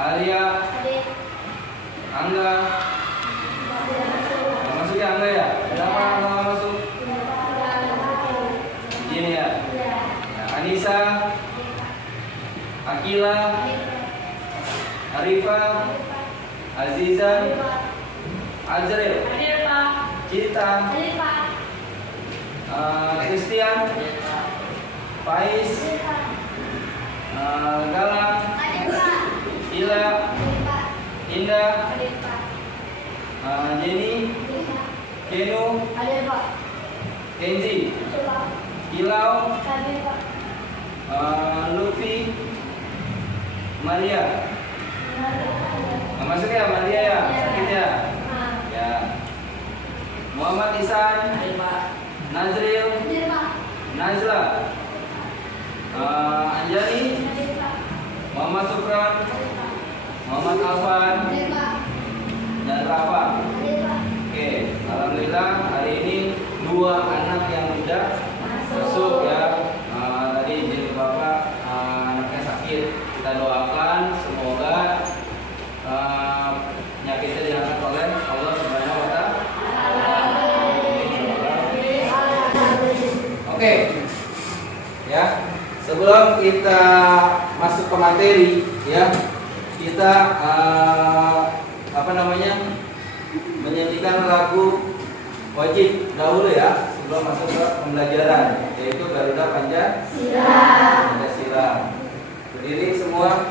Alia, Angga. Nggak masuk ya Angga ya? Kenapa Angga nggak masuk? Begini ya. Nah, Anissa, Akila, Arifa, Aziza, Azril, Cita, Christian, Faiz, Galang, Ila, Indah, Jenny, Kenu, Kenzi, Ilau, Lutfi, Maria. Nggak masuk ya Maria ya? Sakit ya? Ya. Muhammad Isan, Nazril, Nazla, Anjani, Muhammad Sukran, Muhammad Alfan, dan Rafa. Oke, alhamdulillah hari ini 2 anak yang udah masuk ya. Tadi jadi bapak anaknya sakit. Kita doakan semoga penyakitnya diangkat oleh Allah Subhanahu wa Ta'ala. Oke. Ya, sebelum kita masuk ke materi ya, kita menyanyikan lagu wajib dahulu ya sebelum masuk ke pembelajaran, yaitu Garuda Pancasila. Berdiri semua.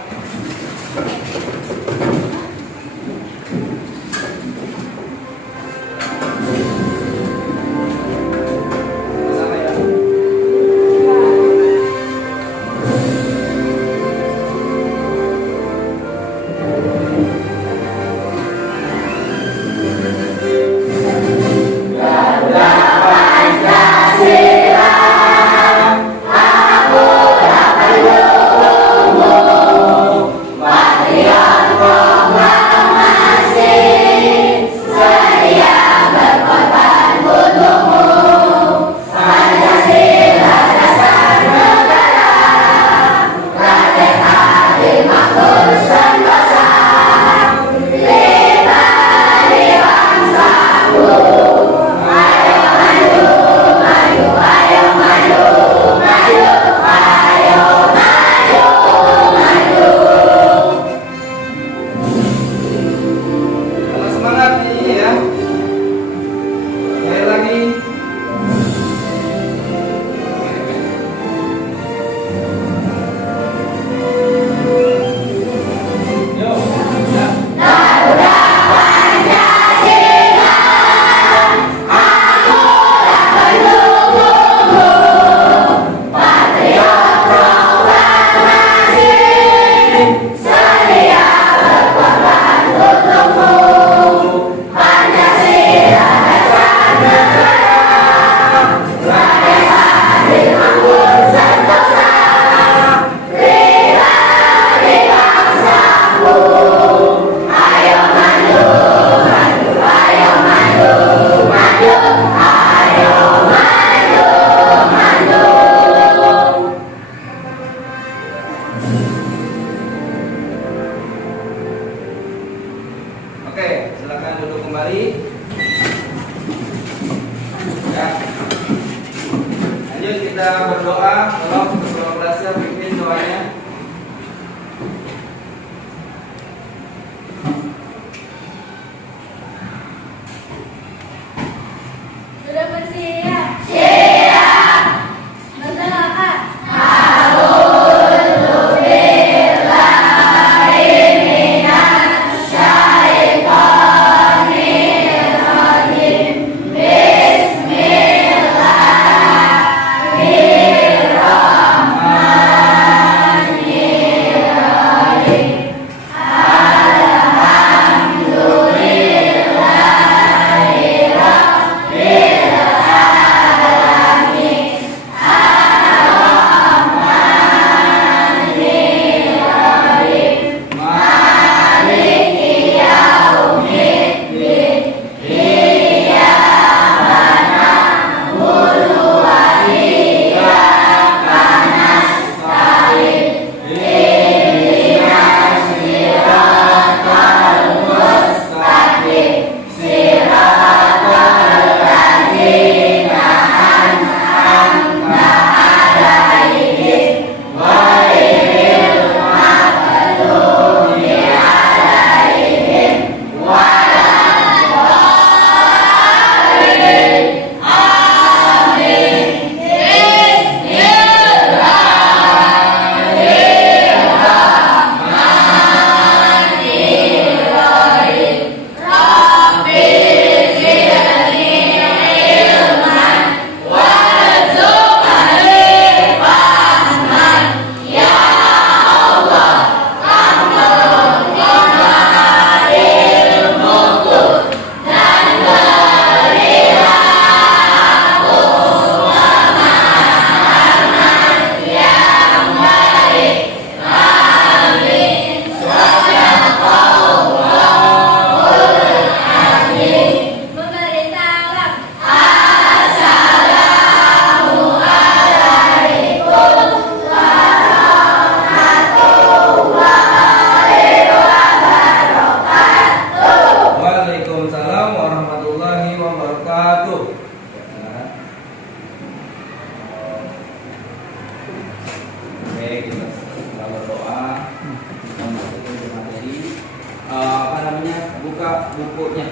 dibuka bukunya.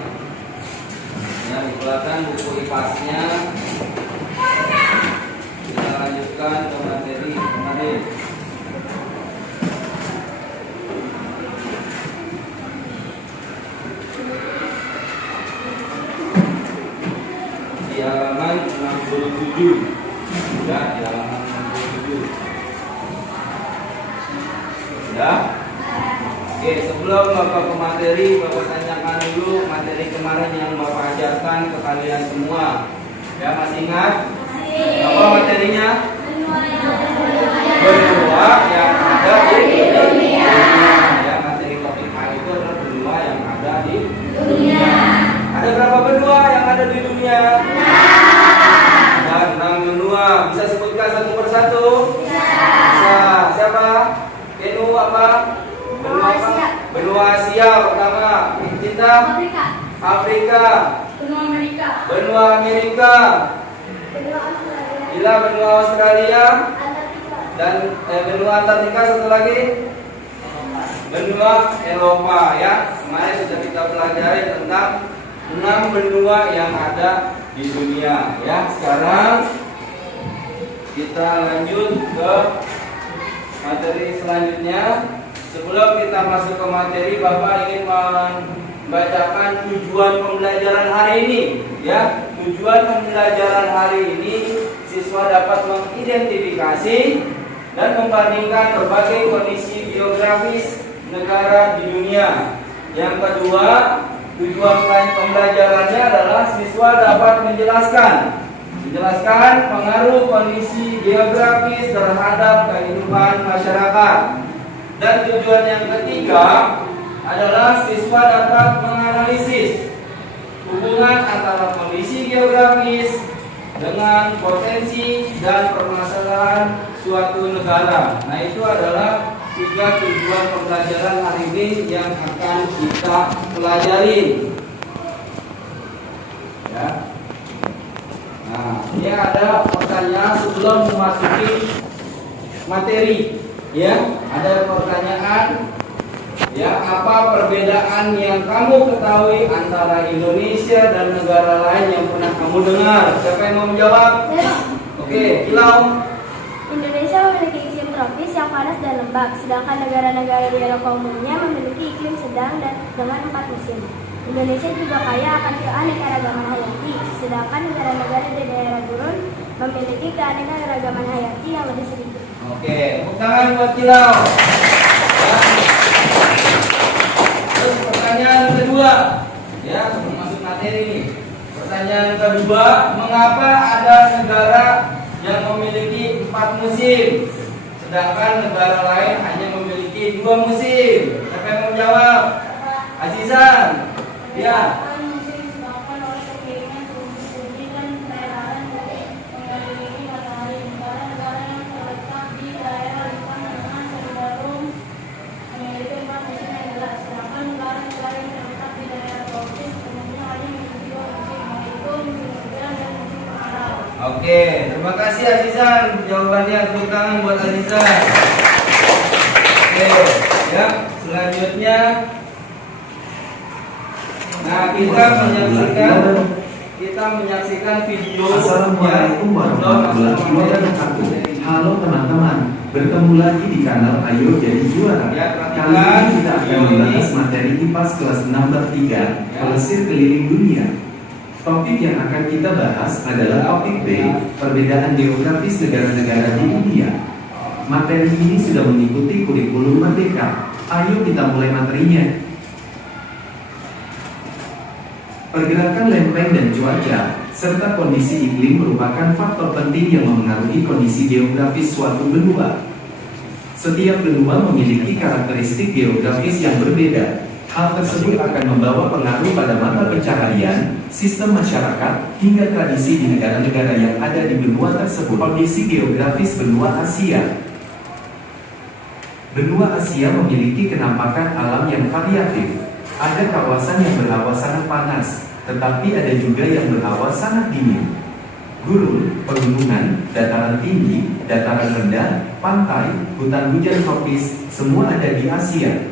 Ya, di belakang buku IPAS-nya. Kita lanjutkan ke materi kemarin. Di halaman 67. Ya, di halaman 67. Ya. Oke, sebelum Bapak ke materi, Bapak tanyakan dulu materi kemarin yang Bapak ajarkan ke kalian semua. Ya, masih ingat? Apa materinya? Benua yang ada di dunia. Ya, materi topik A itu adalah benua yang ada di dunia. Ada berapa benua yang ada di dunia? Ada 6 benua. Bisa sebutkan satu persatu? Bisa. Siapa? Kenu apa? Benua apa? Benua Asia pertama. Cinta? Afrika. Benua Amerika. Gila, benua Australia. Dan benua Antartika, satu lagi benua Eropa. Ya, kemarin sudah kita pelajari tentang 6 benua yang ada di dunia. Ya, sekarang kita lanjut ke materi selanjutnya. Sebelum kita masuk ke materi, Bapak ingin membacakan tujuan pembelajaran hari ini. Ya, tujuan pembelajaran hari ini siswa dapat mengidentifikasi dan membandingkan berbagai kondisi geografis negara di dunia. Yang kedua, tujuan pembelajarannya adalah siswa dapat menjelaskan pengaruh kondisi geografis terhadap kehidupan masyarakat. Dan tujuan yang ketiga adalah siswa dapat menganalisis hubungan antara kondisi geografis dengan potensi dan permasalahan suatu negara. Nah, itu adalah 3 tujuan pembelajaran hari ini yang akan kita pelajari. Ya. Nah, ini ada pertanyaan sebelum memasuki materi. Ya, ada pertanyaan. Ya, apa perbedaan yang kamu ketahui antara Indonesia dan negara lain yang pernah kamu dengar? Siapa yang mau menjawab? Oke, Kilau. Indonesia memiliki iklim tropis yang panas dan lembab, sedangkan negara-negara di Eropa umumnya memiliki iklim sedang dan dengan 4 musim. Indonesia juga kaya akan keanekaragaman hayati, sedangkan negara-negara di daerah gurun memiliki keanekaragaman hayati yang lebih sedikit. Oke, tepuk tangan buat Kilau. Ya. Terus pertanyaan kedua, ya, sebelum masuk materi nih. Pertanyaan kedua, mengapa ada negara yang memiliki 4 musim, sedangkan negara lain hanya memiliki 2 musim? Siapa yang mau jawab? Azizan. Ya. Oke, terima kasih Azizan. Jawabannya tepuk tangan buat Azizan. Oke, ya, selanjutnya. Nah, kita menyaksikan video. Assalamualaikum warahmatullahi wabarakatuh. Halo teman-teman, bertemu lagi di kanal Ayo Jadi Juara. Kali ini kita akan membahas materi IPAS kelas 6 bab 3, Pelesir Keliling Dunia. Topik yang akan kita bahas adalah topik B, perbedaan geografis negara-negara di dunia. Materi ini sudah mengikuti kurikulum Merdeka. Ayo kita mulai materinya. Pergerakan lempeng dan cuaca, serta kondisi iklim merupakan faktor penting yang memengaruhi kondisi geografis suatu benua. Setiap benua memiliki karakteristik geografis yang berbeda. Hal tersebut akan membawa pengaruh pada mata pencaharian, sistem masyarakat, hingga tradisi di negara-negara yang ada di benua tersebut. Kondisi geografis benua Asia. Benua Asia memiliki kenampakan alam yang variatif. Ada kawasan yang berhawa sangat panas, tetapi ada juga yang berhawa sangat dingin. Gurun, pegunungan, dataran tinggi, dataran rendah, pantai, hutan hujan tropis, semua ada di Asia.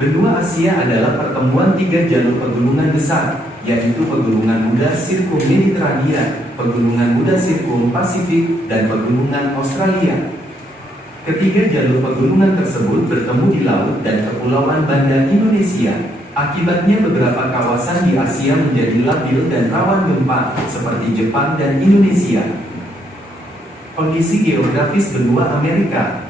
Benua Asia adalah pertemuan tiga jalur pegunungan besar, yaitu Pegunungan Muda Sirkum Mediterania, Pegunungan Muda Sirkum Pasifik, dan Pegunungan Australia. Ketiga jalur pegunungan tersebut bertemu di laut dan kepulauan Banda Indonesia. Akibatnya beberapa kawasan di Asia menjadi labil dan rawan gempa, seperti Jepang dan Indonesia. Kondisi geografis benua Amerika.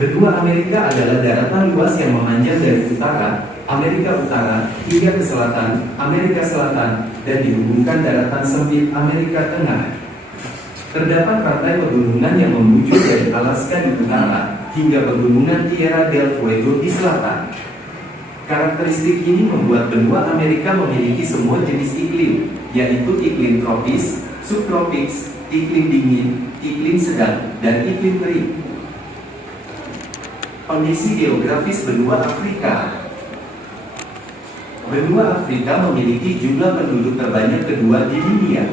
Benua Amerika adalah daratan luas yang memanjang dari utara, Amerika Utara, hingga ke selatan, Amerika Selatan, dan dihubungkan daratan sempit Amerika Tengah. Terdapat rantai pegunungan yang membujur dari Alaska di utara, hingga pegunungan Tierra del Fuego di selatan. Karakteristik ini membuat benua Amerika memiliki semua jenis iklim, yaitu iklim tropis, subtropis, iklim dingin, iklim sedang, dan iklim kering. Kondisi geografis benua Afrika. Benua Afrika memiliki jumlah penduduk terbanyak kedua di dunia.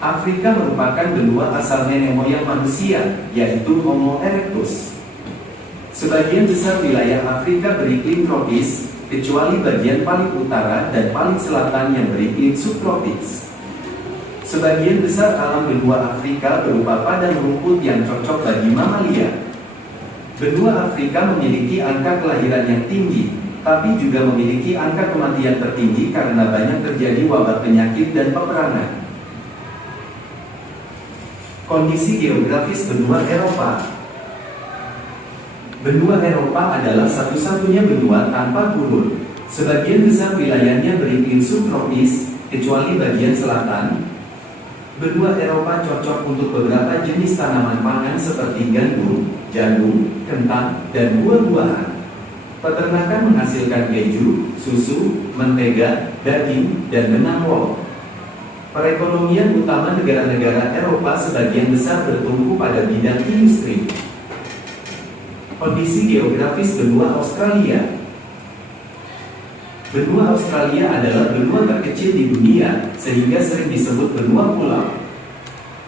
Afrika merupakan benua asal nenek moyang manusia, yaitu Homo erectus. Sebagian besar wilayah Afrika beriklim tropis, kecuali bagian paling utara dan paling selatan yang beriklim subtropis. Sebagian besar alam benua Afrika berupa padang rumput yang cocok bagi mamalia. Benua Afrika memiliki angka kelahiran yang tinggi, tapi juga memiliki angka kematian tertinggi karena banyak terjadi wabah penyakit dan peperangan. Kondisi geografis benua Eropa. Benua Eropa adalah satu-satunya benua tanpa gurun. Sebagian besar wilayahnya beriklim subtropis, kecuali bagian selatan. Benua Eropa cocok untuk beberapa jenis tanaman pangan seperti gandum, jagung, kentang, dan buah-buahan. Peternakan menghasilkan keju, susu, mentega, daging, dan benang wol. Perekonomian utama negara-negara Eropa sebagian besar bertumpu pada bidang industri. Kondisi geografis benua Australia. Benua Australia adalah benua terkecil di dunia, sehingga sering disebut benua pulau.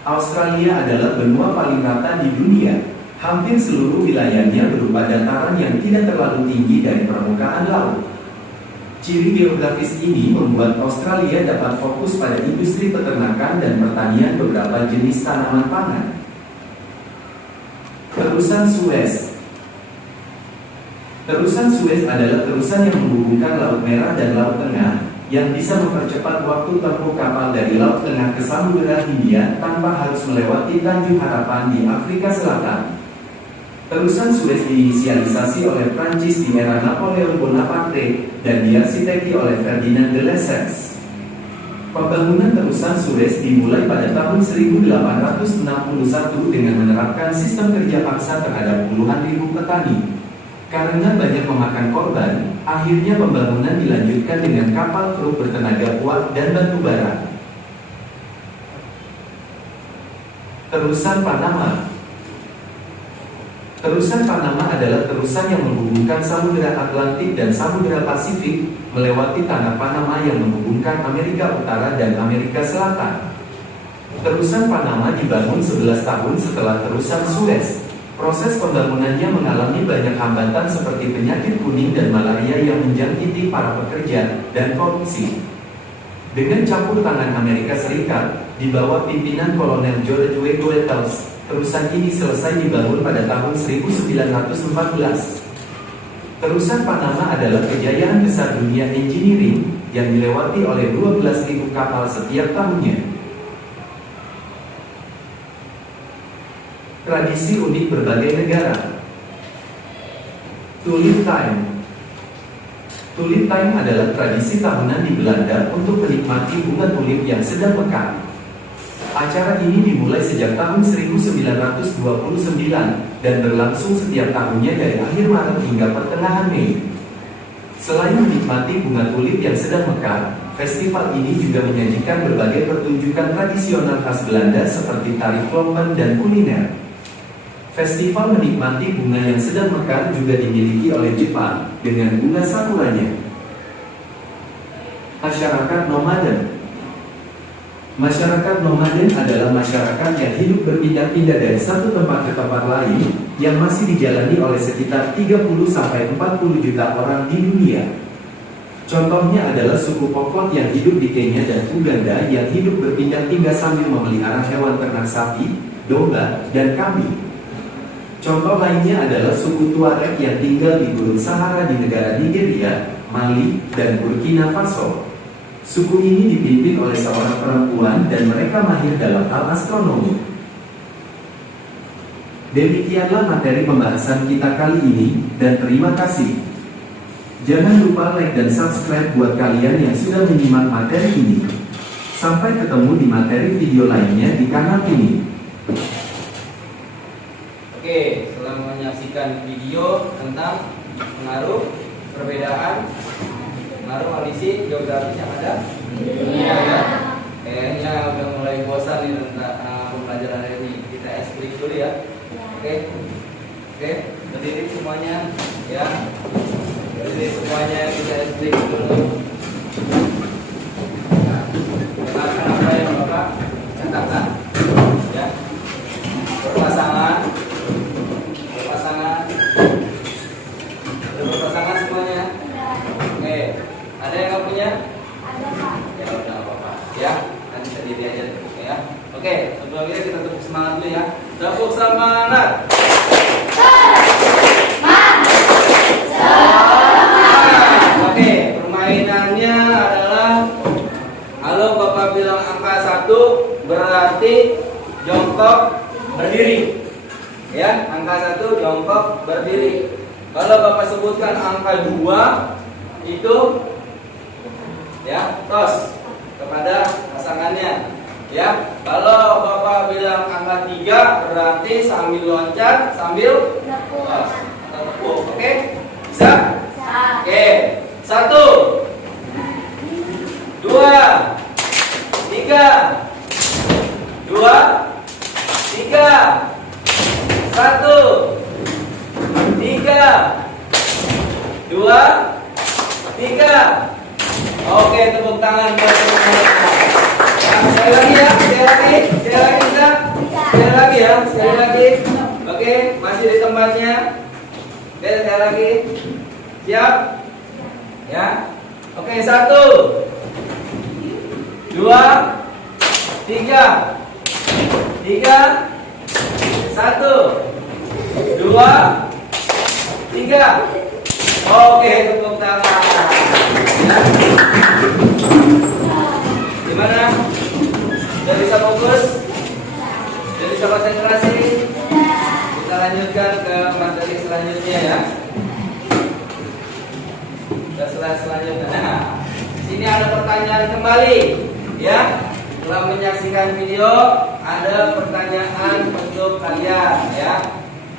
Australia adalah benua paling rata di dunia. Hampir seluruh wilayahnya berupa dataran yang tidak terlalu tinggi dari permukaan laut. Ciri geografis ini membuat Australia dapat fokus pada industri peternakan dan pertanian beberapa jenis tanaman pangan. Terusan Suez. Terusan Suez adalah terusan yang menghubungkan Laut Merah dan Laut Tengah, yang bisa mempercepat waktu tempuh kapal dari Laut Tengah ke Samudera Hindia tanpa harus melewati Tanjung Harapan di Afrika Selatan. Terusan Suez diinisialisasi oleh Prancis di era Napoleon Bonaparte dan diarsiteki oleh Ferdinand de Lesseps. Pembangunan terusan Suez dimulai pada tahun 1861 dengan menerapkan sistem kerja paksa terhadap puluhan ribu petani. Karena banyak memakan korban, akhirnya pembangunan dilanjutkan dengan kapal truk bertenaga kuat dan batu bara. Terusan Panama. Terusan Panama adalah terusan yang menghubungkan Samudera Atlantik dan Samudera Pasifik melewati tanah Panama yang menghubungkan Amerika Utara dan Amerika Selatan. Terusan Panama dibangun 11 tahun setelah terusan Suez. Proses pembangunannya mengalami banyak hambatan seperti penyakit kuning dan malaria yang menjangkiti para pekerja dan korupsi. Dengan campur tangan Amerika Serikat, di bawah pimpinan Kolonel George W. Goethals, terusan ini selesai dibangun pada tahun 1914. Terusan Panama adalah kejayaan besar dunia engineering yang dilewati oleh 12.000 kapal setiap tahunnya. Tradisi unik berbagai negara. Tulip Time. Tulip Time adalah tradisi tahunan di Belanda untuk menikmati bunga tulip yang sedang mekar. Acara ini dimulai sejak tahun 1929 dan berlangsung setiap tahunnya dari akhir Maret hingga pertengahan Mei. Selain menikmati bunga tulip yang sedang mekar, festival ini juga menyajikan berbagai pertunjukan tradisional khas Belanda seperti tari klompen dan kuliner. Festival menikmati bunga yang sedang mekar juga dimiliki oleh Jepang dengan bunga sakuranya. Masyarakat nomaden. Masyarakat nomaden adalah masyarakat yang hidup berpindah-pindah dari satu tempat ke tempat lain, yang masih dijalani oleh sekitar 30-40 juta orang di dunia. Contohnya adalah suku Pokot yang hidup di Kenya dan Uganda yang hidup berpindah-pindah sambil memelihara hewan ternak sapi, domba, dan kambing. Contoh lainnya adalah suku Tuareg yang tinggal di Gurun Sahara di negara Nigeria, Mali, dan Burkina Faso. Suku ini dipimpin oleh seorang perempuan dan mereka mahir dalam hal astronomi. Demikianlah materi pembahasan kita kali ini, dan terima kasih. Jangan lupa like dan subscribe buat kalian yang sudah menyimak materi ini. Sampai ketemu di materi video lainnya di kanal ini. Oke, setelah menyaksikan video tentang pengaruh perbedaan pengaruh kondisi geografis yang ada di dunia ya. Kayaknya udah mulai bosan nih tentang pembelajaran hari ini. Kita eksplik dulu ya. Oke, berdiri semuanya ya. Berdiri semuanya, kita eksplik dulu. Dengarkan apa yang Bapak katakan ya. Berpasangan semuanya. Oke, ada yang nggak punya? Ada, Pak. Ya udah apa-apa ya, nanti sendiri aja ya. Oke, sebelumnya kita tepuk semangat dulu ya. Tepuk semangat. Oke, permainannya adalah kalau Bapak bilang angka 1 berarti jongkok berdiri. Ya, angka 1 jongkok berdiri. Kalau Bapak sebutkan angka 2 itu ya, tos kepada pasangannya. Ya, kalau Bapak bilang angka 3 berarti sambil loncat sambil tos atau tepuk. Oke? Bisa? Oke. 1 2 3 2 3 1 3 2 3. Oke, tepuk tangan buat semuanya. Sekali lagi ya, sekali lagi bisa. Sekali lagi ya, sekali lagi. Oke, masih di tempatnya. Oke, sekali lagi. Siap? Ya. Oke, 1 2 3 1 2 3. Oke, tepuk tangan. Ya. Gimana? Sudah bisa fokus? Sudah bisa konsentrasi? Kita lanjutkan ke materi selanjutnya ya. Selanjutnya. Nah, sini ada pertanyaan kembali, ya. Setelah menyaksikan video, ada pertanyaan untuk kalian, ya.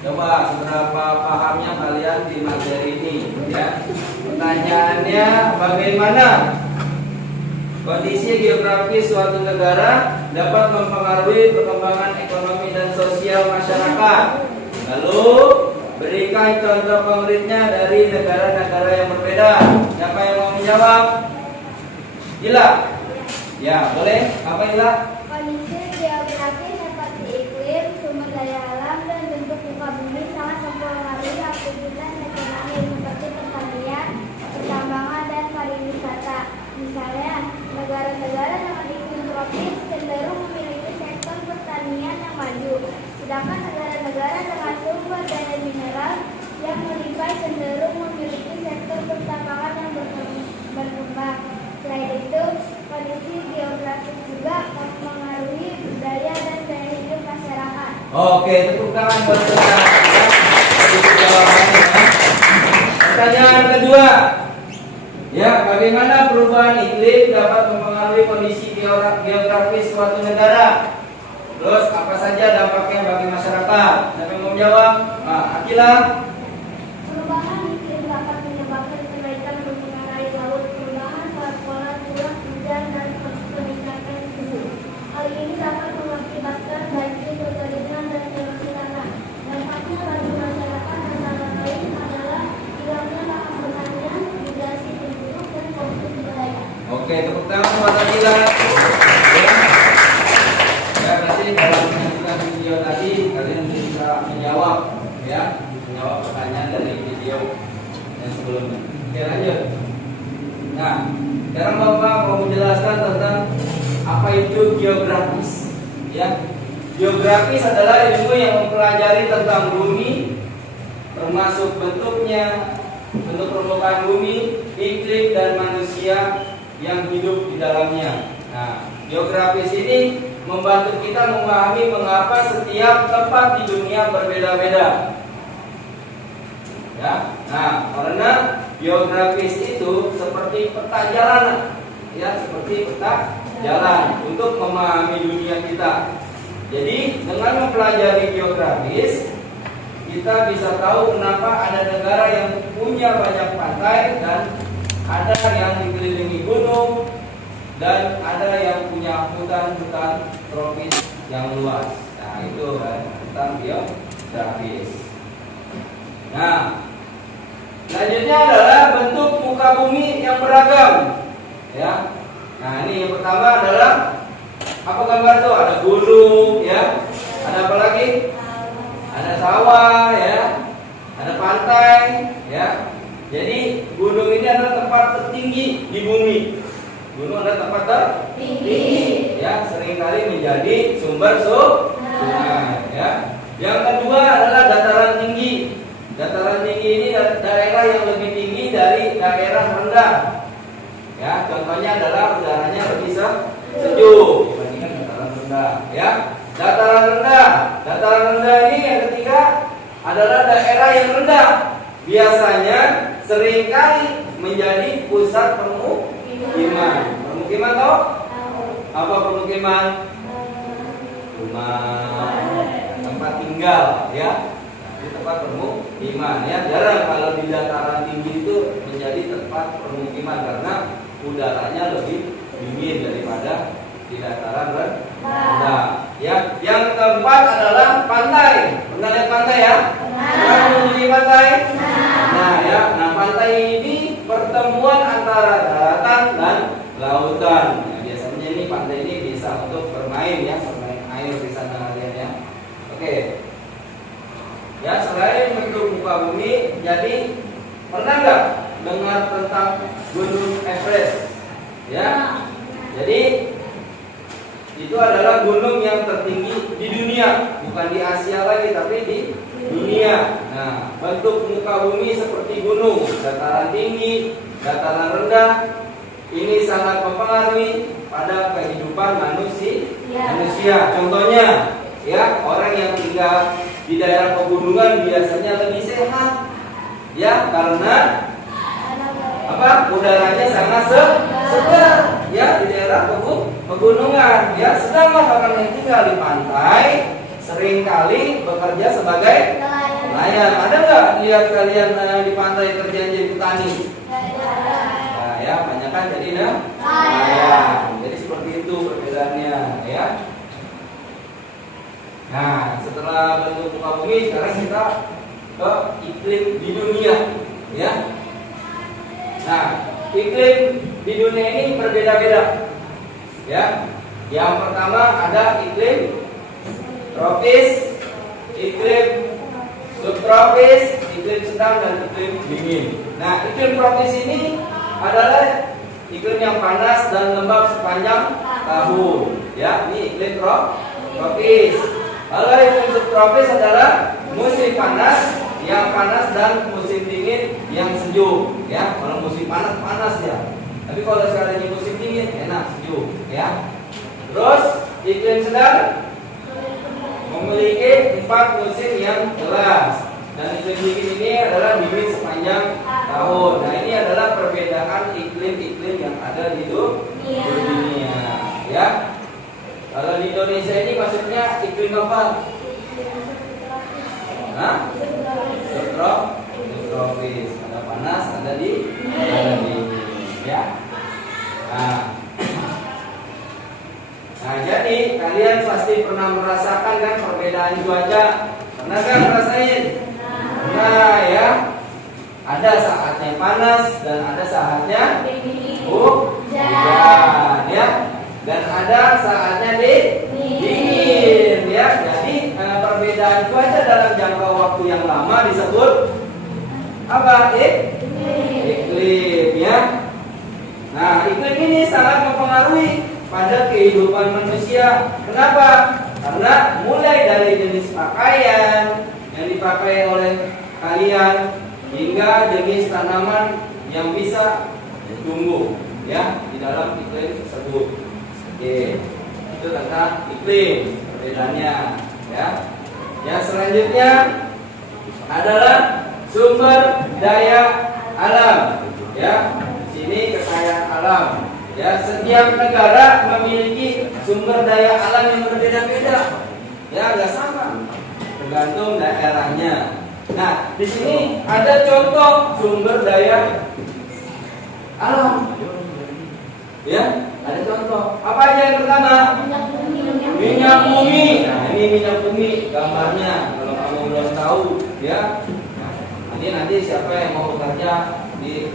Coba seberapa pahamnya kalian di materi ini, ya. Pertanyaannya, bagaimana kondisi geografis suatu negara dapat mempengaruhi perkembangan ekonomi dan sosial masyarakat? Lalu berikan contoh konkretnya dari negara-negara yang berbeda. Siapa yang mau menjawab? Ila? Ya, boleh. Apa Ila? Kondisi geografis seperti iklim, sumber daya alam, dan bentuk muka bumi sangat mempengaruhi aktivitas ekonomi seperti pertanian, pertambangan, dan pariwisata. Misalnya, negara-negara dengan iklim tropis cenderung memiliki sektor pertanian yang maju, sedangkan negara-negara dengan sumber daya mineral yang melimpah cenderung memiliki sektor pertambangan yang berkembang. Selain itu, kondisi geografis juga mempengaruhi budaya dan gaya hidup masyarakat. Oke, tepuk tangan buat kita. Itu jawabannya. Pertanyaan kedua. Ya, bagaimana perubahan iklim dapat mempengaruhi kondisi geografis suatu negara? Terus apa saja dampaknya bagi masyarakat? Siapa yang mau menjawab? Nah, Akila. Perubahan iklim dapat menyebabkan kenaikan permukaan air laut, perubahan pola curah hujan, dan peningkatan suhu. Hal ini dapat mengakibatkan banjir, kekeringan, dan erosi tanah. Dampaknya bagi masyarakat antara lain adalah hilangnya lahan pertanian, migrasi penduduk, dan konflik budaya. Oke, tepuk tangan buat Akila. Ya, berarti dalam menyaksikan video tadi kalian bisa menjawab, ya. yang sebelumnya. Oke, lanjut. Nah, sekarang Bapak mau menjelaskan tentang apa itu geografis. Ya, geografis adalah ilmu yang mempelajari tentang bumi, termasuk bentuknya, bentuk permukaan bumi, iklim dan manusia yang hidup di dalamnya. Nah, geografis ini membantu kita memahami mengapa setiap tempat di dunia berbeda-beda. Ya, nah karena geografis itu seperti peta jalan, ya seperti peta jalan untuk memahami dunia kita. Jadi dengan mempelajari geografis kita bisa tahu kenapa ada negara yang punya banyak pantai dan ada yang dikelilingi gunung dan ada yang punya hutan-hutan tropis yang luas. Nah itu kan tentang geografis. Nah selanjutnya adalah bentuk muka bumi yang beragam. Ya. Nah ini yang pertama adalah apa gambar itu? Ada gunung, ya. Ada apa lagi? Ada sawah, ya. Ada pantai, ya. Jadi gunung ini adalah tempat tertinggi di bumi. Gunung adalah tempat tertinggi, ya. Seringkali menjadi sumber sungai, ya. Yang kedua adalah dataran tinggi. Dataran tinggi ini daerah yang lebih tinggi dari daerah rendah. Ya, contohnya adalah udaranya lebih sejuk dibandingkan dataran rendah. Ya, dataran rendah ini yang ketiga adalah daerah yang rendah. Biasanya seringkali menjadi pusat permukiman. Permukiman toh? Apa permukiman? Rumah, tempat tinggal, ya. Di tempat permukiman, ya. Jarang kalau di dataran tinggi itu menjadi tempat permukiman karena udaranya lebih dingin daripada di dataran rendah. Ya, yang keempat adalah pantai. Pernah lihat pantai ya? Pernah mengunjungi pantai? Nah, ya. Nah, pantai ini pertemuan antara daratan dan lautan. Nah, biasanya ini pantai ini bisa untuk bermain, ya, bermain air di sana kalian, ya. Oke. Ya, selain bentuk muka bumi, jadi pernah nggak dengar tentang Gunung Everest? Ya, jadi itu adalah gunung yang tertinggi di dunia, bukan di Asia lagi, tapi di dunia. Nah, bentuk muka bumi seperti gunung, dataran tinggi, dataran rendah, ini sangat mempengaruhi pada kehidupan manusia. Contohnya, ya, orang yang tinggal di daerah pegunungan biasanya lebih sehat, ya, karena apa? Udaranya sangat segar, ya, di daerah pegunungan, ya. Sedangkan orang yang tinggal di pantai seringkali bekerja sebagai nelayan. Ada nggak lihat kalian di pantai kerja jadi petani? Nah, ya, banyak kan jadi nelayan. Jadi seperti itu perbedaannya, ya. Nah, setelah bentuk muka bumi, sekarang kita ke iklim di dunia, ya. Nah, iklim di dunia ini berbeda-beda, ya. Yang pertama ada iklim tropis, iklim subtropis, iklim sedang dan iklim dingin. Nah, iklim tropis ini adalah iklim yang panas dan lembab sepanjang tahun, ya. Ini iklim tropis. Kalau iklim subtropis adalah musim panas yang panas dan musim dingin yang sejuk, ya. Kalau musim panas ya. Tapi kalau sekalinya musim dingin enak sejuk, ya. Terus iklim sedang memiliki 4 musim yang jelas. Dan iklim dingin ini adalah dingin sepanjang tahun. Nah, ini adalah perbedaan iklim-iklim yang ada di dunia, ya. Kalau di Indonesia ini maksudnya iklim apa? Nah, subtropis. Ada panas, ada dingin, ya. Nah, jadi kalian pasti pernah merasakan kan perbedaan cuaca? Pernah kan ngerasain? Nah, ya. Ada saatnya panas dan ada saatnya hujan, ya. Dan ada saatnya dingin, ya. Jadi perbedaan cuaca dalam jangka waktu yang lama disebut apa? Iklim ya. Nah, iklim ini sangat mempengaruhi pada kehidupan manusia. Kenapa? Karena mulai dari jenis pakaian yang dipakai oleh kalian hingga jenis tanaman yang bisa tumbuh ya di dalam iklim tersebut. Oke, itu tentang iklim perbedaannya ya. Yang selanjutnya adalah sumber daya alam ya. Di sini kekayaan alam ya. Setiap negara memiliki sumber daya alam yang berbeda-beda ya, nggak sama tergantung daerahnya. Nah, di sini ada contoh sumber daya alam ya, ada contoh. Apa aja yang pertama? Minyak bumi. Nah, ini minyak bumi gambarnya kalau kamu belum tahu ya. Nanti siapa yang mau bekerja di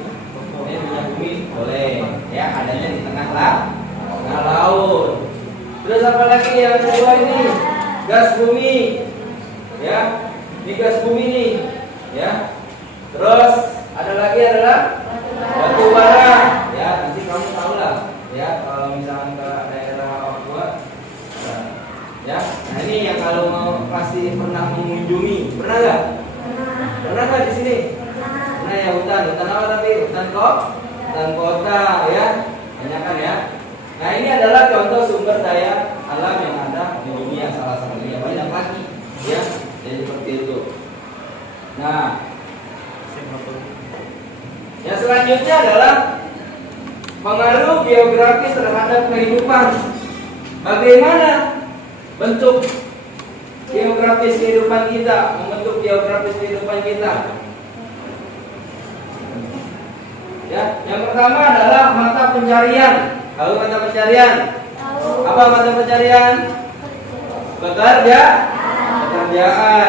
minyak bumi boleh ya, adanya di tengah laut. Terus apa lagi yang kedua ini? Gas bumi ya. Di gas bumi nih ya. Terus ada lagi adalah batu bara ya, nanti kamu tahu lah ya kalau misalnya ke daerah Papua ya. Nah, ini yang kalau mau pasti pernah mengunjungi, pernah nggak? Pernah nggak di sini? Pernah ya, hutan apa tapi hutan kota ya, banyak kan ya. Nah, ini adalah contoh sumber daya alam yang ada di dunia, salah satunya, banyak lagi ya. Jadi seperti itu. Nah, yang selanjutnya adalah pengaruh geografis terhadap kehidupan. Bagaimana bentuk geografis kehidupan kita, membentuk geografis kehidupan kita? Ya, yang pertama adalah mata pencarian. Tahu mata pencarian? Apa mata pencarian? Pekerjaan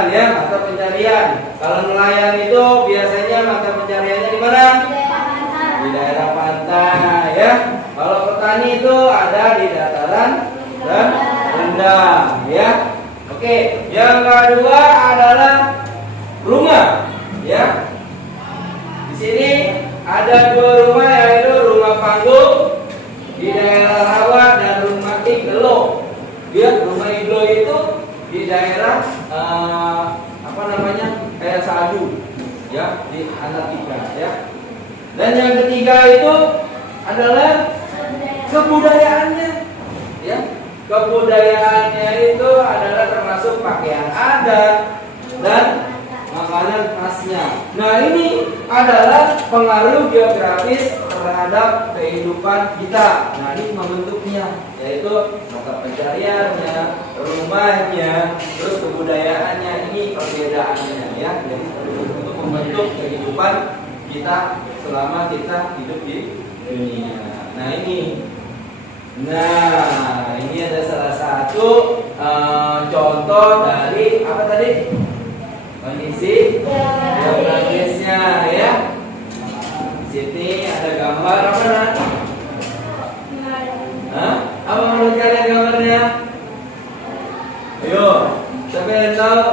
ya, mata pencarian. Kalau nelayan itu biasanya mata pencariannya di mana? Di daerah pantai ya. Kalau petani itu ada di dataran rendah ya. Oke, yang kedua adalah rumah ya. Di sini ada dua rumah, yaitu rumah panggung di daerah rawa dan rumah iglo. Ya, rumah iglo itu di daerah kayak sadu ya, di Antartika ya. Dan yang ketiga itu adalah kebudayaannya ya. Kebudayaannya itu adalah termasuk pakaian adat dan makanan khasnya. Nah, ini adalah pengaruh geografis terhadap kehidupan kita. Nah, ini membentuknya, yaitu mata pencariannya, rumahnya, terus kebudayaannya, ini perbedaannya ya. Jadi untuk membentuk kehidupan kita selama kita hidup di dunia. Nah, ini ada salah satu contoh dari apa tadi? Kondisi geografisnya ya. Di sini ada gambar apa nanti? Apa menurut kalian gambarnya? Ayo, siapa yang tahu?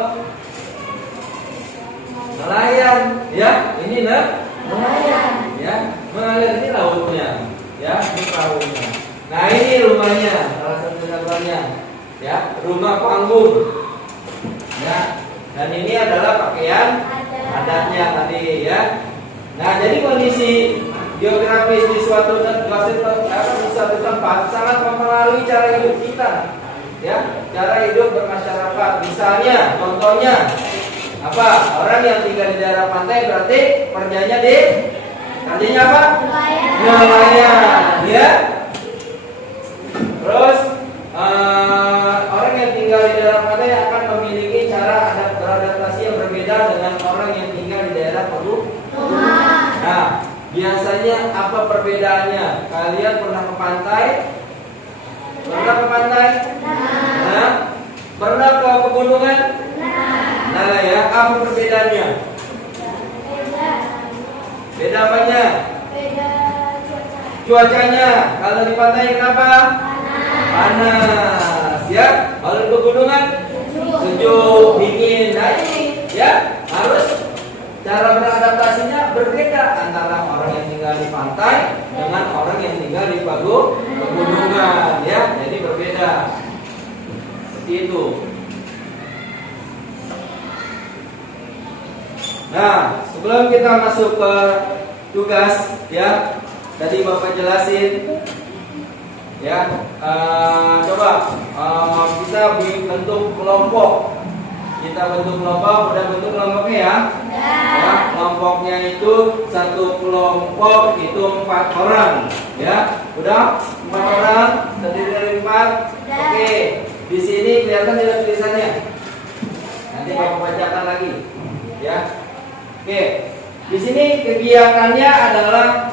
Nelayan, ya. Ini nelayan, ya. Mengalir di lautnya, ya. Ini perahunya. Nah, ini rumahnya, salah satu gambarnya, ya. Rumah panggung, ya. Dan ini adalah pakaian adatnya tadi ya. Nah, jadi kondisi geografis di suatu tempat sangat mempengaruhi cara hidup kita ya, cara hidup bermasyarakat. Misalnya, contohnya apa? Orang yang tinggal di daerah pantai berarti kerjanya apa? Nelayan ya. Terus orang yang tinggal di daerah pantai akan memiliki cara beradaptasi yang berbeda dengan orang yang tinggal di daerah pegunungan. Nah, biasanya apa perbedaannya? Kalian pernah ke pantai? Pernah ke pantai? Nah, pernah ke pegunungan? Nah ya, apa perbedaannya? Beda apanya? Cuacanya. Kalau di pantai kenapa? Panas ya. Kalau di pegunungan sejuk, dingin. Nah, ini ya harus cara beradaptasinya berbeda antara orang yang tinggal di pantai dengan orang yang tinggal di pegunungan, ya. Jadi berbeda. Seperti itu. Nah, sebelum kita masuk ke tugas, ya, tadi Bapak jelasin, ya, coba kita bentuk kelompok. Kita bentuk kelompok, udah bentuk kelompoknya ya? Ya, kelompoknya itu satu kelompok itu 4 orang, ya, udah 4 orang terdiri dari 4. Oke, di sini kelihatan tidak tulisannya? Nanti Bapak bacakan lagi, ya. Oke, di sini kegiatannya adalah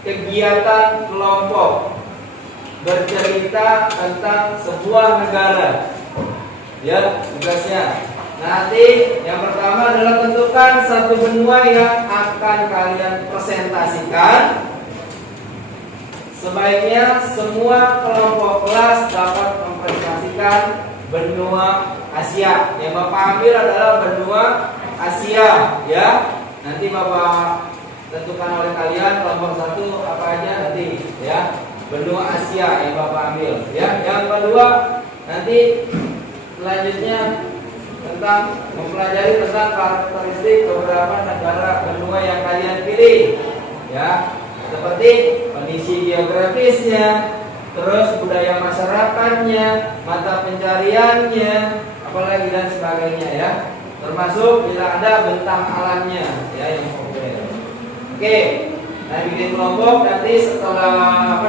kegiatan kelompok bercerita tentang sebuah negara. Ya, tugasnya. Nanti yang pertama adalah tentukan satu benua yang akan kalian presentasikan. Sebaiknya semua kelompok kelas dapat mempresentasikan benua Asia. Yang Bapak ambil adalah benua Asia, ya. Nanti Bapak tentukan oleh kalian kelompok 1 apa aja nanti, ya. Benua Asia yang Bapak ambil, ya. Yang kedua nanti selanjutnya tentang mempelajari tentang karakteristik beberapa negara benua yang kalian pilih, ya. Seperti kondisi geografisnya, terus budaya masyarakatnya, mata pencariannya, apalagi dan sebagainya, ya. Termasuk bila ada bentang alamnya, ya, yang populer. Oke, nah bikin kelompok nanti setelah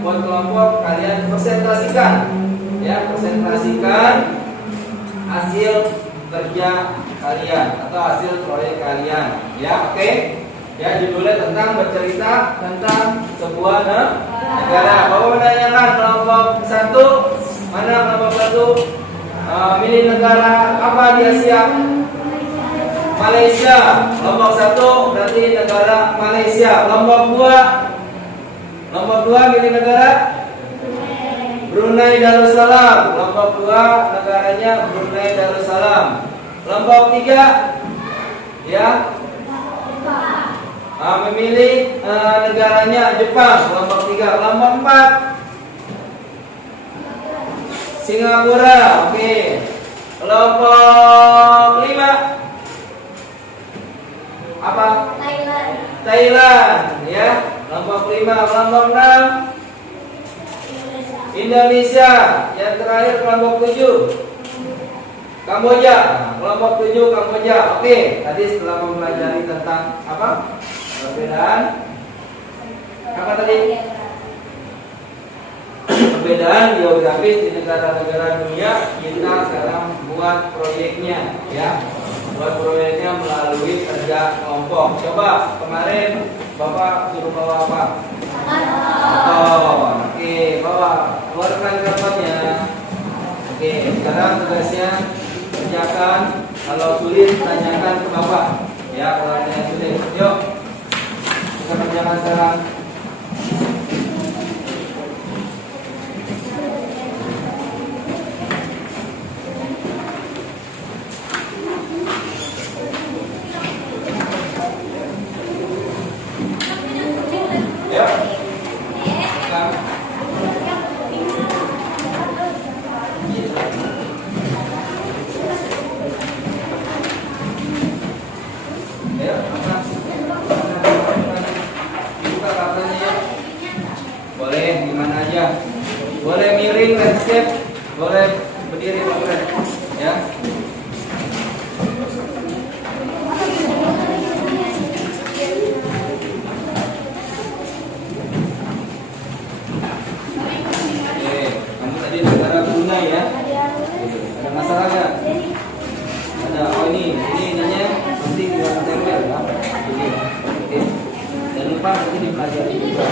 buat kelompok kalian presentasikan, ya, presentasikan hasil kerja kalian atau hasil proyek kalian, ya. Oke, ya, judulnya tentang bercerita tentang sebuah negara. Bapak menanyakan kelompok 1, mana kelompok 1? Milih negara apa di Asia? Malaysia. Kelompok 1 berarti negara Malaysia. Kelompok 2 milih negara Brunei Darussalam. Kelompok 2 negaranya Brunei Darussalam. Kelompok 3, ya, memilih negaranya Jepang. Kelompok 3. Kelompok 4 Singapura. Oke. Kelompok 5 apa? Thailand, ya. Kelompok 5. Kelompok 6 Indonesia. Yang terakhir kelompok 7 Kamboja. Kelompok 7 Kamboja. Oke, tadi setelah mempelajari tentang apa? Perbedaan apa tadi? Perbedaan geografis di negara-negara dunia, kita sekarang buat proyeknya, ya. Buat proyeknya melalui kerja kelompok. Coba kemarin Bapak suruh bawa apa? Oke, bawa, keluarkan kertasnya. Oke, sekarang tugasnya kerjakan. Kalau sulit tanyakan ke Bapak, ya. Kalau ada yang sulit, yuk kita kerjakan sekarang. Ya. Boleh gimana aja. Boleh miring, landscape, boleh berdiri, boleh, ya. Kamu tadi negara Brunei, ya. Ada masalah nggak? Ada. Oh ini nanya penting buat tempel, ya. Oke. Jangan lupa nanti dipelajari juga,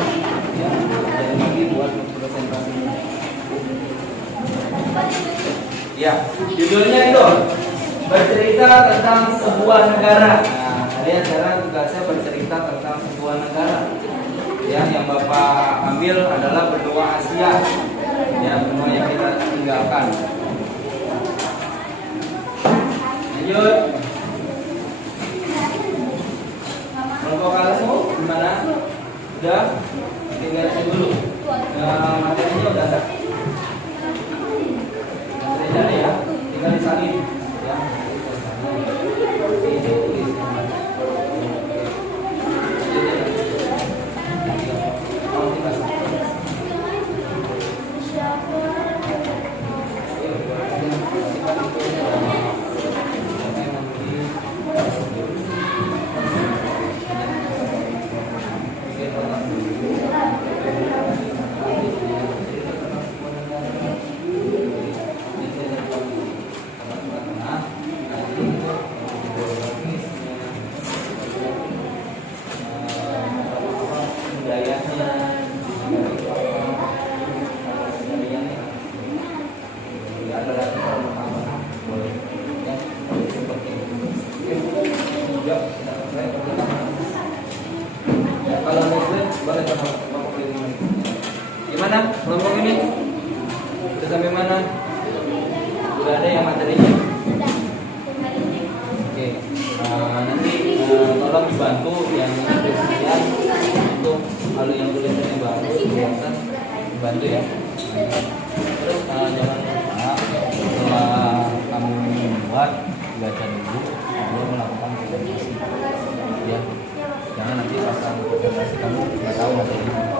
ya. Jangan lagi buat presentasi. Ya, judulnya itu bercerita tentang sebuah negara. Nah, kalian sekarang tugasnya bercerita tentang sebuah negara. Ya, yang Bapak ambil adalah benua Asia. Ya, benua yang kita tinggalkan. Lanjut. Kelompok kamu gimana? Udah? Tinggal cek dulu. Materinya udah ada. Materinya ada ya. Tinggal disalin ya. Gimana kelompok ini? Sudah sampai mana? Sudah ada yang materinya? Oke. Nanti tolong dibantu yang kesediaan untuk kalau yang tulisannya bagus dibantu ya. Terus jangan lupa setelah kamu membuat baca dulu sebelum melakukan presentasi. Ya. Jangan nanti pas kamu presentasi kamu nggak tahu materinya.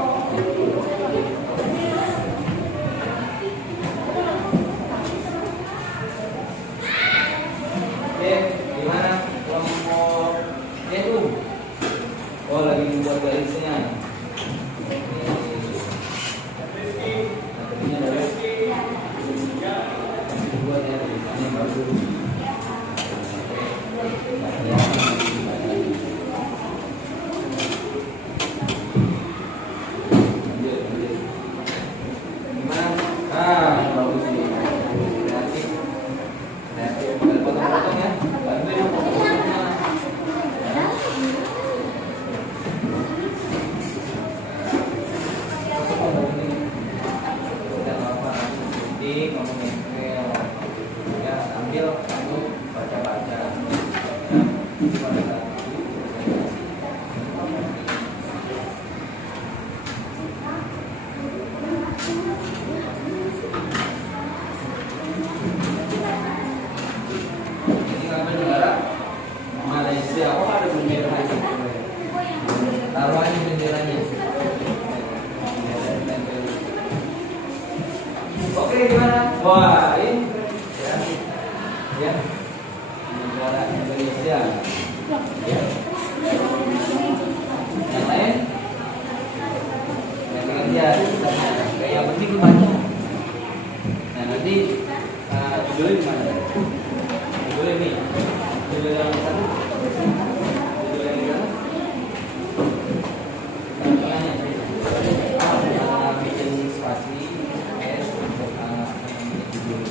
Gimana kelompok itu? Oh, lagi membuat garisnya. Materinya dari buat ya, ini bagus. Malaysia, oh ada bendera lagi. Taruh aja benderanya. Oke, gimana? Wah, ini ya, negara Indonesia. Ya. Yang lain? Yang pengertian. Yang penting lu baca. Nah nanti judulnya di mana? Judulnya nih. Judul yang satu. Judul yang mana? Tanya. Bikin spasi S untuk judul.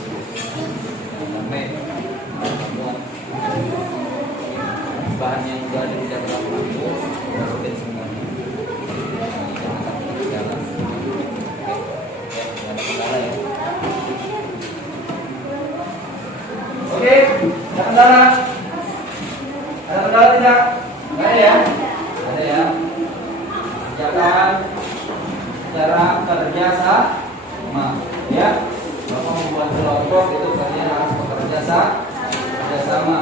Sampai bahan yang sudah ada di dalam buku masukin semuanya. Jangan takut ketinggalan. Oke, jangan ada kendala ya. Oke, ada kendala? Ada kendala tidak? Nggak ada ya? Ada ya. Kerjakan secara kerja sama, ya. Bapak membuat kelompok itu kalian harus bekerja sama.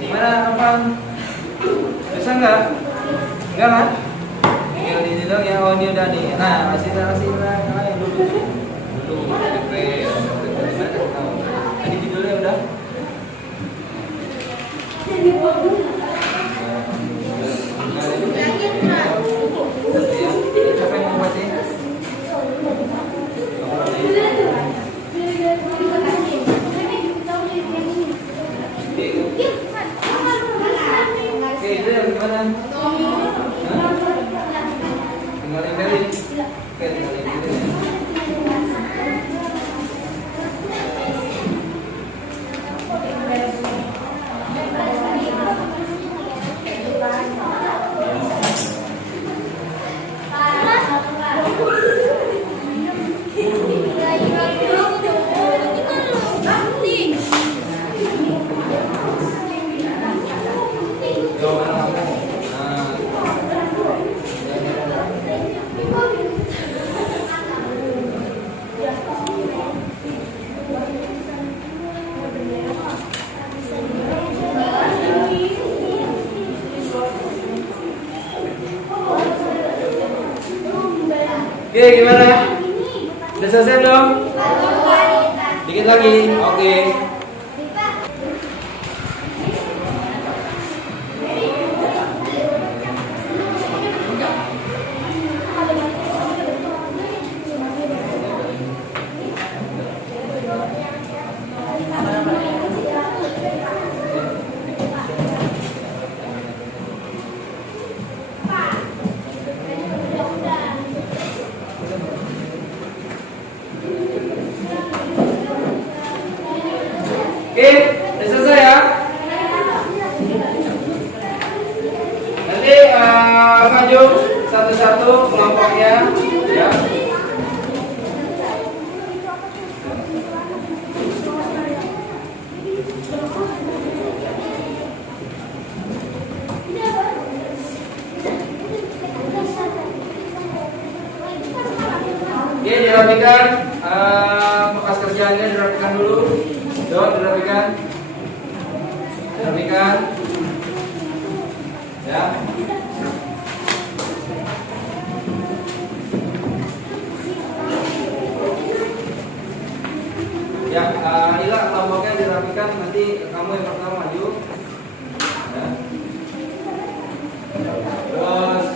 Gimana kapan? Bisa nggak? Enggak kan? Tinggal di situ ya. Oh ini udah nih. Nah masih dulu. Tadi judulnya udah. Siapa yang mau baca? Oke, itu yang gimana? Tinggal emailin. Oke, tinggal emailin. Oke, gimana? Udah selesai belum? Dikit lagi. Oke. Oke, udah selesai ya. Nanti maju satu-satu kelompoknya, ya. Oke, dirapikan bekas kerjaannya, dirapikan dulu. Dirapikan. Ya. Ya, Ila kelompoknya dirapikan, nanti kamu yang pertama maju. Ya. Terus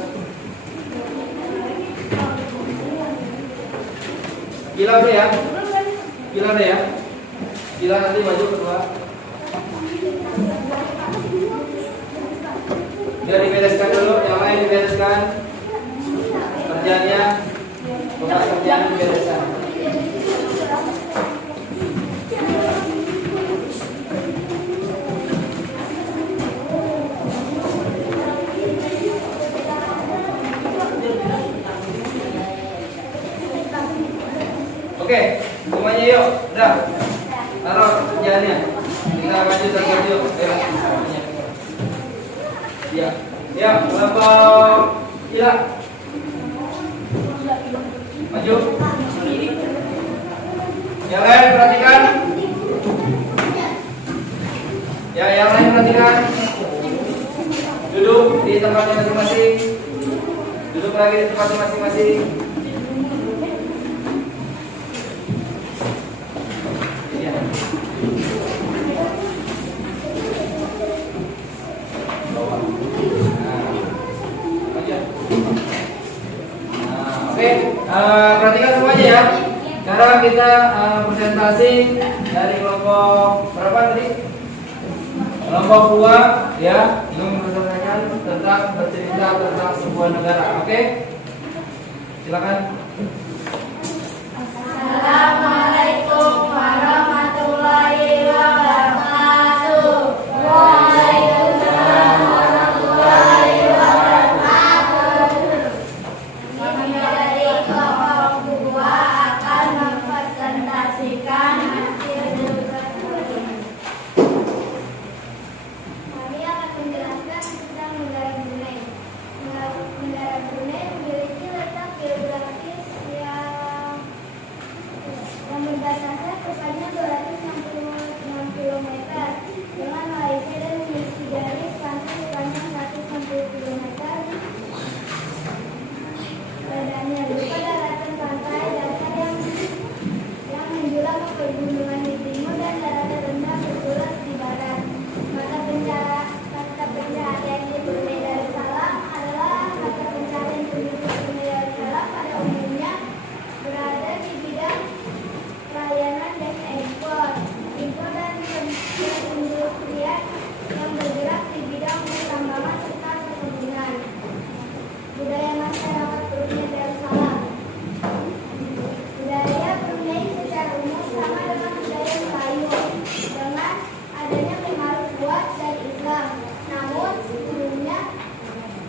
Ila udah ya? Ila udah ya? Ila nanti maju kedua. Biar dibereskan dulu, yang lain dibereskan. Kerjanya, bekas kerjaan dibereskan. Oke, semuanya yuk, udah. Taruh kerjaannya. Kita maju satu yuk. Ya, ya, kelompok Ila. Maju. Yang lain perhatikan. Ya, yang lain perhatikan. Duduk di tempatnya masing-masing. Duduk lagi di tempatnya masing-masing. Perhatikan semuanya ya. Sekarang kita presentasi dari kelompok berapa tadi? Kelompok 2 ya. Ini mempresentasikan tentang bercerita tentang sebuah negara. Oke? Silakan. Assalamualaikum warahmatullahi wabarakatuh. Waalaikumsalam warahmatullahi wabarakatuh. Kami dari kelompok 2 akan mempresentasikan hasil tugas ini. Kami akan menjelaskan tentang negara Brunei. Negara Brunei memiliki letak geografis yang membatasi sepanjang 266 km dengan Malaysia dan memiliki garis pantai sepanjang 160 km. Badannya berupa daratan pantai dasar yang menjulang ke pegunungan di timur dan daratan rendah berpulas di barat. Mata pencaharian di Brunei Darussalam adalah mata pencaharian penduduk Brunei Darussalam pada umumnya berada di bidang pelayanan dan ekspor, impor dan perindustrian yang bergerak di bidang pertambangan serta perkebunan. Budaya masyarakat Brunei Darussalam. Budaya Brunei secara umum sama dengan budaya Melayu, dengan adanya pengaruh kuat dari Islam. Namun, sebelumnya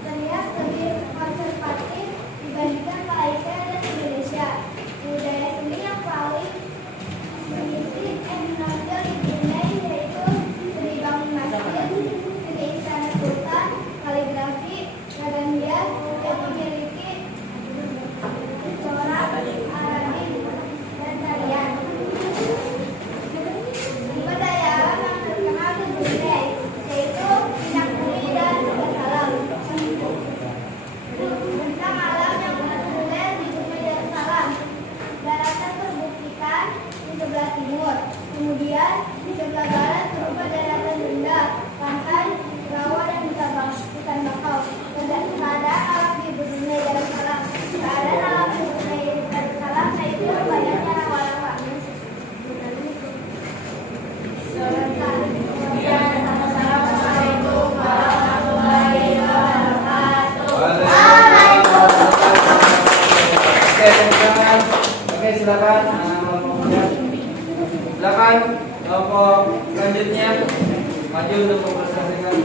terlihat lebih konservatif dibandingkan Malaysia dan Indonesia. Budaya seni yang paling mengisi menonjol di Brunei yaitu seni bangun masjid, seni istana sultan, kaligrafi, badan hias yang memiliki corak Arabi dan tarian. Budaya alam yang terkenal di Brunei yaitu Minyak Bumi dan Darussalam. Tentang alam yang populer di Brunei Darussalam. Daratan terbuktikan di sebelah timur, kemudian di sebelah barat berupa daratan rendah, pantai, rawa dan hutan bakau. Keadaan alam di Brunei Darussalam. Keadaan alam di Brunei Darussalam yaitu banyaknya rawa-rawa. Assalamualaikum warahmatullahi wabarakatuh. Oke, silakan. Silakan kelompok selanjutnya maju untuk mempresentasikan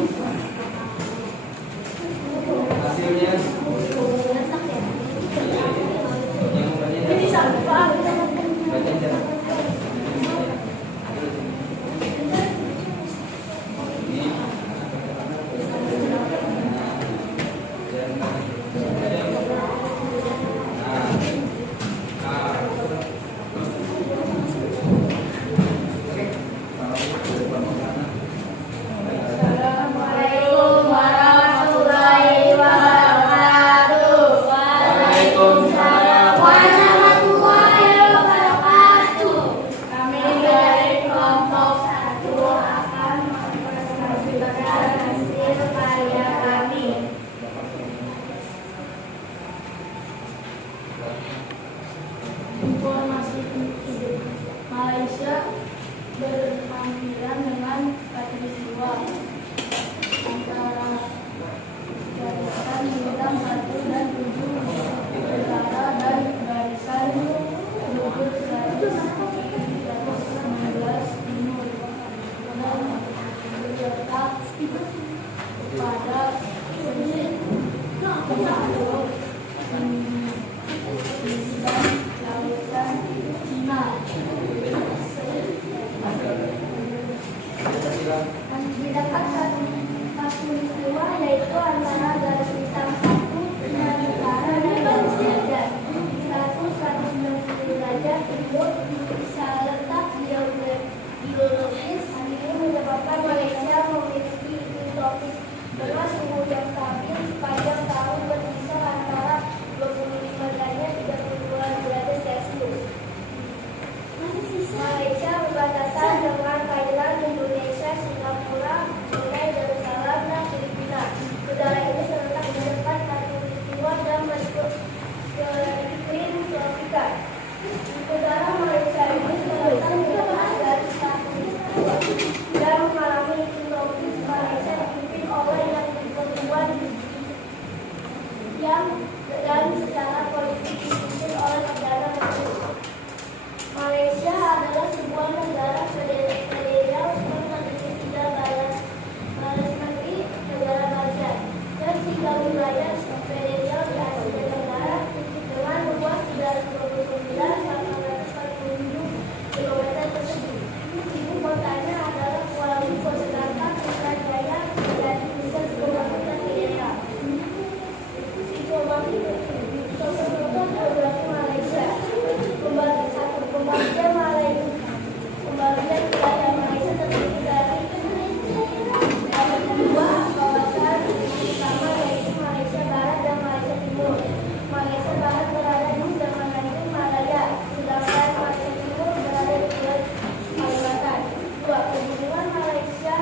hasilnya. Ini sampah. Assalamualaikum warahmatullahi wabarakatuh. Waalaikumsalam warahmatullahi berhampiran dengan katulistiwa antara garisan bintang 1 dan 7 utara dan garisan lubuk 119 timur dan berletak pada sisi pengaruh dan lautan Cina. Didapat katulistiwa yaitu antara garis bintang 1 dan utara dan garis derajat 190 derajat timur bisa letak geologis. Ini menyebabkan Malaysia memiliki iklim tropis dengan suhu yang stabil sepanjang tahun berkisar antara 25 derajat 32 derajat Celcius. Malaysia berbatasan dengan Thailand, Indonesia, Singapura, Brunei, Darussalam, dan Filipina. Negara ini terletak di dekat katulistiwa dan masuk ke iklim tropika. Negara Malaysia ini terletak di dekat garis katulistiwa dan mengalami iklim tropis. Malaysia dipimpin oleh yang perempuan dan secara politik dipimpin oleh Perdana Menteri. Malaysia adalah sebuah negara federal yang terdiri 3 garis menteri negara bagian dan 3 wilayah federal di Asia Tenggara dengan luas 329.847 km persegi. Ibu kotanya adalah Kuala Lumpur, sedangkan Putrajaya menjadi pusat pembangunan daerah. Geografi Malaysia. Pembagian wilayah Malaysia terdiri dari 2 kawasan utama yaitu Malaysia Barat dan Malaysia Timur. Malaysia Barat berada di Semenanjung Malaya, sedangkan Malaysia Timur berada di Pulau Kalimantan. 2. Pegunungan Malaysia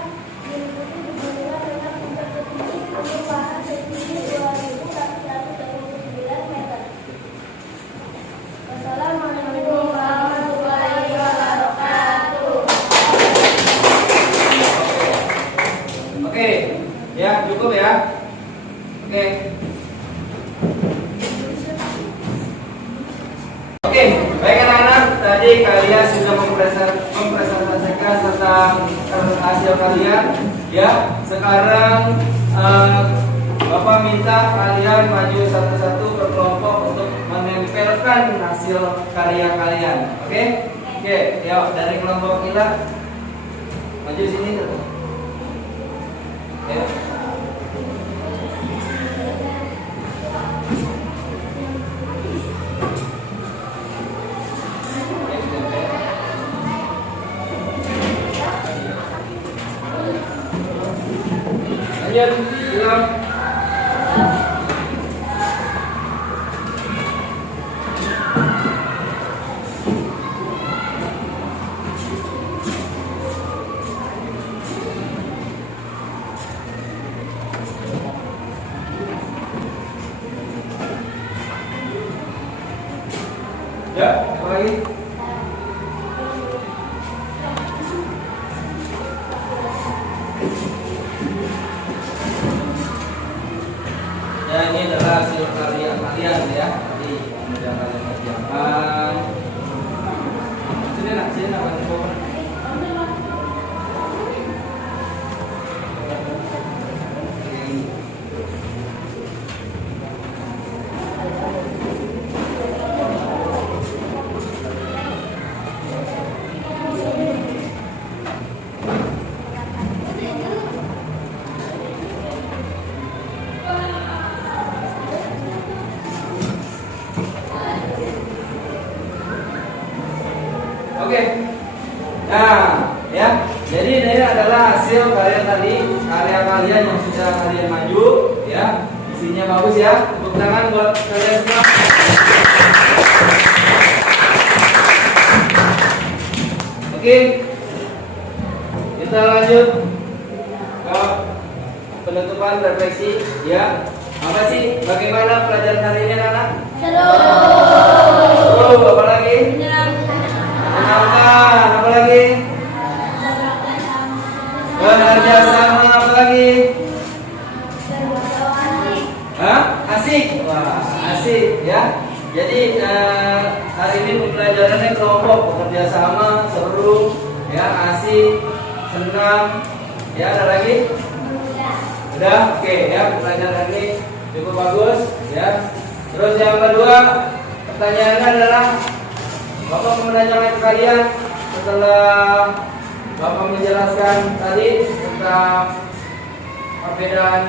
diliputi pegunungan dengan puncak tertinggi gunung Bahan setinggi 2.129 meter. Wassalamualaikum warahmatullahi wabarakatuh. Oke, ya cukup ya. Oke. Oke, baik anak-anak, tadi kalian sudah mempresentasikan tentang hasil kalian, ya. Sekarang Bapak minta kalian maju satu-satu berkelompok untuk menempelkan hasil karya kalian. Oke? Oke, yuk dari kelompok kita maju sini. Oke. Lanjut, bilang. Ya, apa lagi? Ya, ini adalah hasil karya kalian ya. Jadi sudah kalian kerjakan. Sini nak, bantu bawa. Oke. Nah, ya. Jadi ini adalah hasil karya kalian yang sudah kalian maju, ya. Isinya bagus ya. Tepuk tangan buat kalian semua. Oke. Kita lanjut ke penutupan refleksi, ya. Apa sih? Bagaimana pelajaran hari ini, anak? Seru. Apa lagi? Menyenangkan. Menyenangkan. Apa lagi? kerjasama, seru, ya, asik, senang, ya. Ada lagi? Udah, oke, ya. Pelajaran ini cukup bagus, ya. Terus yang kedua, pertanyaannya adalah Bapak mau menanyakan ke kalian setelah Bapak menjelaskan tadi tentang perbedaan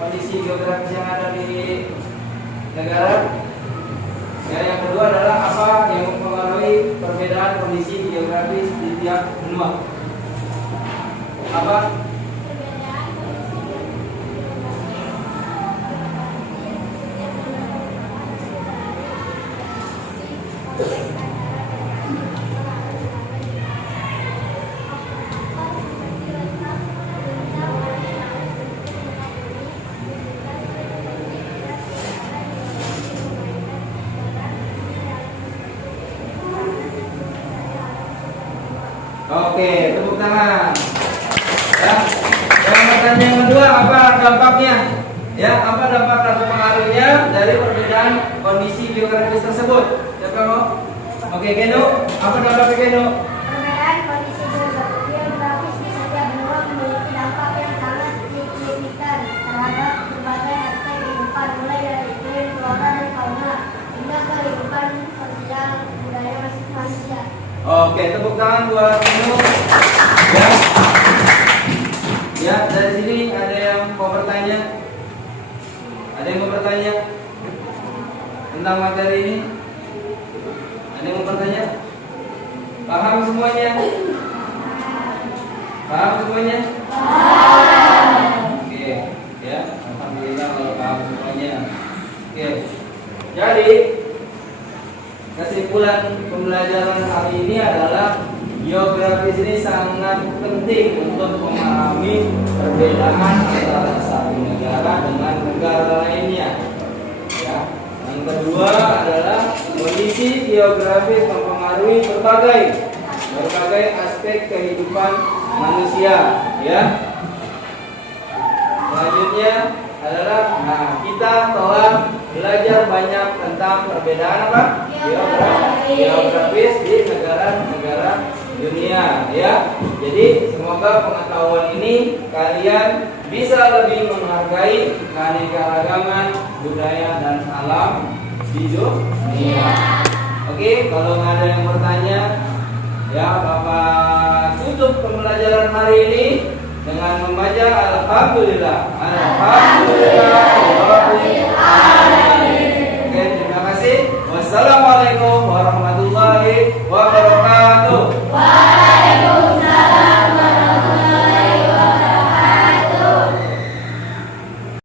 kondisi geografis yang ada di negara. Ya, yang kedua adalah apa yang mempengaruhi perbedaan kondisi geografis di tiap benua? Apa? Oke, tepuk tangan. Ya. Yang pertanyaan yang kedua, apa dampaknya? Ya, apa dampak atau pengaruhnya dari perbedaan kondisi geografis tersebut? Siapa mau? Oke, Geno. Apa dampaknya, Geno? Perbedaan kondisi geografis di setiap benua memiliki dampak yang sangat signifikan terhadap berbagai aspek kehidupan, mulai dari iklim, flora, dan fauna hingga kehidupan sosial budaya manusia. Oke, tepuk tangan buat Geno. Ya. Ya, dari sini ada yang mau bertanya? Ada yang mau bertanya tentang materi ini? Ada yang mau bertanya? Paham semuanya? Paham semuanya? Oke, ya. Alhamdulillah kalau paham semuanya. Oke. Jadi kesimpulan pembelajaran hari ini adalah geografis ini sangat penting untuk memahami perbedaan antara satu negara dengan negara lainnya. Ya. Yang kedua adalah kondisi geografis mempengaruhi berbagai aspek kehidupan manusia. Ya. Selanjutnya adalah, kita telah belajar banyak tentang perbedaan apa? Geografis di negara-negara dunia, ya. Jadi semoga pengetahuan ini kalian bisa lebih menghargai keanekaragaman budaya dan alam di dunia. Oke, kalau nggak ada yang bertanya, ya Bapak tutup pembelajaran hari ini dengan membaca Alhamdulillah. Alhamdulillah.